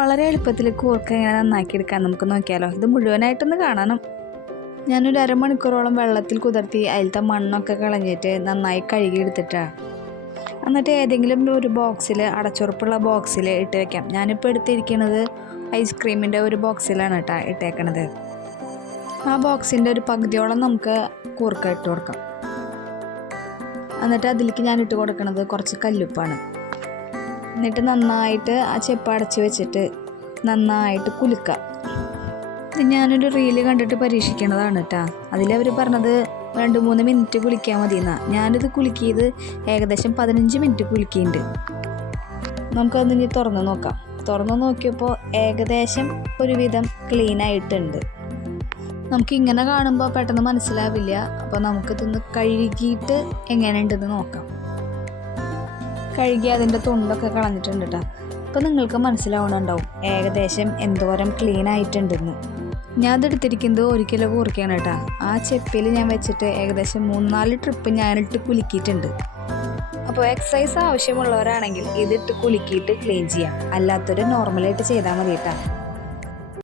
വളരെ എളുപ്പത്തിൽ കൂർക്ക എങ്ങനെ നന്നാക്കിയെടുക്കാൻ നമുക്ക് നോക്കിയാലോ. ഇത് മുഴുവനായിട്ടൊന്ന് കാണണം. ഞാനൊരു അരമണിക്കൂറോളം വെള്ളത്തിൽ കുതിർത്തി അതിലത്തെ മണ്ണൊക്കെ കളഞ്ഞിട്ട് നന്നായി കഴുകിയെടുത്തിട്ടാണ്. എന്നിട്ട് ഏതെങ്കിലും ഒരു ബോക്സിൽ, അടച്ചുറപ്പുള്ള ബോക്സിൽ ഇട്ട് വെക്കാം. ഞാനിപ്പോൾ എടുത്തിരിക്കുന്നത് ഐസ്ക്രീമിൻ്റെ ഒരു ബോക്സിലാണ് കേട്ടോ ഇട്ടേക്കണത്. ആ ബോക്സിൻ്റെ ഒരു പകുതിയോളം നമുക്ക് കൂർക്ക ഇട്ട് കൊടുക്കാം. എന്നിട്ട് അതിലേക്ക് ഞാൻ ഇട്ട് കൊടുക്കുന്നത് കുറച്ച് കല്ലുപ്പാണ്. എന്നിട്ട് നന്നായിട്ട് ആ ചെപ്പ് അടച്ച് വെച്ചിട്ട് നന്നായിട്ട് കുലുക്കാം. ഞാനൊരു റീല് കണ്ടിട്ട് പരീക്ഷിക്കണതാണ് കേട്ടോ. അതിലവർ പറഞ്ഞത് 2-3 മിനിറ്റ് കുലിക്കാൻ മതി എന്നാണ്. ഞാനിത് കുലുക്കിയത് ഏകദേശം 15 മിനിറ്റ് കുലുക്കിയിട്ടുണ്ട്. നമുക്കതിന് തുറന്ന് നോക്കാം. തുറന്ന് നോക്കിയപ്പോൾ ഏകദേശം ഒരുവിധം ക്ലീനായിട്ടുണ്ട്. നമുക്കിങ്ങനെ കാണുമ്പോൾ പെട്ടെന്ന് മനസ്സിലാവില്ല. അപ്പോൾ നമുക്കിതൊന്ന് കഴുകിയിട്ട് എങ്ങനെയുണ്ടെന്ന് നോക്കാം. കഴുകി അതിൻ്റെ തൊണ്ടൊക്കെ കളഞ്ഞിട്ടുണ്ട് കേട്ടോ. അപ്പോൾ നിങ്ങൾക്ക് മനസ്സിലാവണുണ്ടാവും ഏകദേശം എന്തോരം ക്ലീൻ ആയിട്ടുണ്ടെന്ന്. ഞാൻ അതെടുത്തിരിക്കുന്നത് 1 കിലോ കൂർക്കയാണ് കേട്ടോ. ആ ചെപ്പിൽ ഞാൻ വെച്ചിട്ട് ഏകദേശം 3-4 ട്രിപ്പ് ഞാനിട്ട് കുലുക്കിയിട്ടുണ്ട്. അപ്പോൾ എക്സസൈസ് ആവശ്യമുള്ളവരാണെങ്കിൽ ഇതിട്ട് കുലുക്കിയിട്ട് ക്ലീൻ ചെയ്യാം. അല്ലാത്തൊരു നോർമലായിട്ട് ചെയ്താൽ മതി കേട്ടോ.